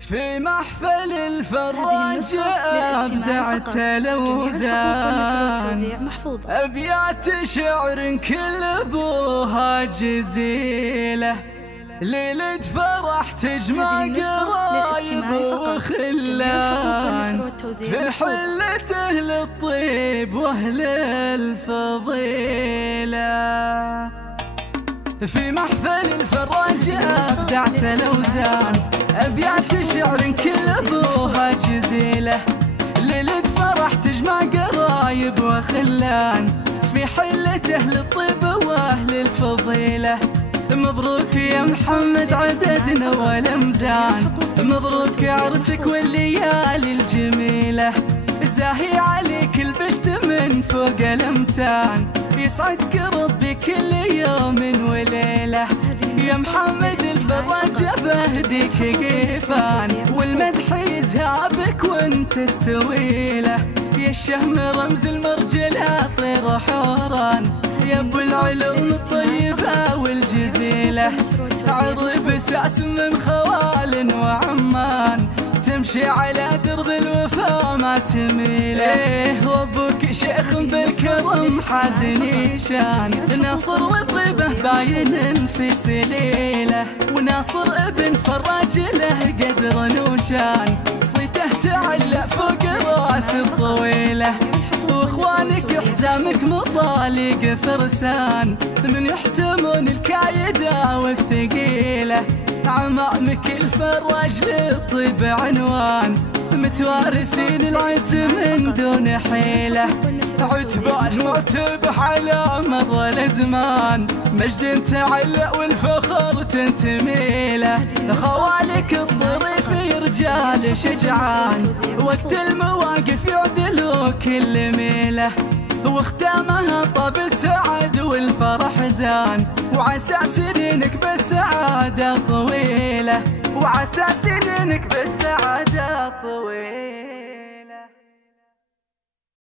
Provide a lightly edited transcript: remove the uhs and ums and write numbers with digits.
في محفل الفراج أبدعت الأوزان، أبيات شعر كل أبوها جزيلة، ليلة فرح تجمع قرايب وخلان، في حلة أهل الطيب وأهل الفضيلة. في محفل الفراج أبدعت الأوزان، أبيات شعر كل أبوها جزيلة، ليلة فرح تجمع قرايب وخلان، في حلة أهل الطيب وأهل الفضيلة. مبروك يا محمد عددنا والأمزان، مبروك عرسك والليالي الجميلة، زاهي عليك البشت من فوق الأمتان، يسعدك ربي كل يوم وليلة. يا محمد الفراج بهديك قيفان، والمدح يزهابك وانت استويله، يا الشهم رمز المرجلة طير حوران، يا ابو العلوم الطيبة والجزيلة، عرب ساس من خوال وعمان، تمشي على درب الوفا ما تميله، وابوك شيخ بالكرم حازني شان، ناصر وطيبه باين في سليله، وناصر ابن فراج له قدر وشان، صيته تعلق فوق راس الطويله، واخوانك حزامك مطالق فرسان، من يحتمون الكايدة والثقيلة، عمامك الفراج للطيب عنوان، متوارثين العز من دون حيلة، عتبان معتب على مر الازمان، مجد تعلق والفخر تنتمي له، خوالك الطريف رجال شجعان، وقت المواقف يعدلوا كل ميله، واختامها طاب السعد والفرح زان، وعسى سنينك بالسعادة طويلة، وعسى سنينك بالسعادة طويلة.